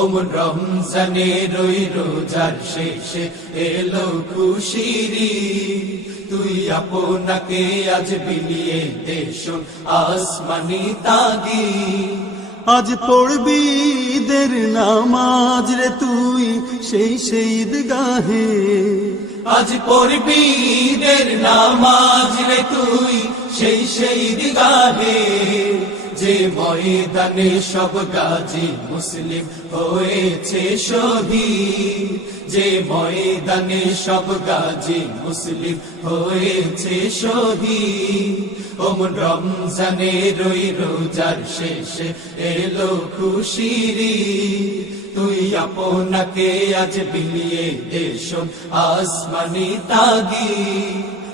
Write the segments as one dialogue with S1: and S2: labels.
S1: ওমন রমজানের ওই রোজার শেষে এলো খুশিরি। তুই আপনাকে আজ বিলিয়ে দেশন আসমানি তাগি।
S2: আজ পড়বি ঈদের নামাজ রে তুই সেই সেই গাহে
S1: আজ পড়বি ঈদের নামাজ রে তুই সেই সেই দিগাহে যে ময়দানে সব গাজী মুসলিম হয়েছে শহীদ। যে ময়দানে সব গাজী মুসলিম হয়েছে শহীদ। ওমন রমজানের ওই রোজার শেষে এলো খুশিরি তুই আপনাকে আজ বিলিয়ে দেশন আসমানি তাগি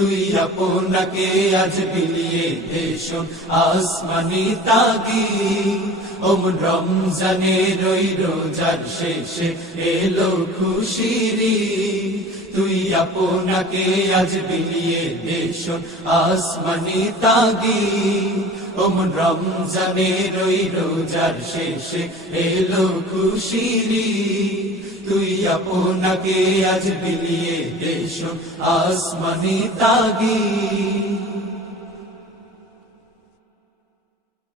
S1: তুই আপনাকে আজ বিলিয়ে দেশন আসমানি তাগি ওমন রমজানের ওই রোজার শেষে এলো খুশিরি তুই আপনাকে আজ বিলিয়ে দেশন আসমানি তাগি ওমন রমজানের ওই রোজার শেষে এলো খুশিরি তুই আপনাকে আজ বিলিয়ে দেশ আসমানি তাগি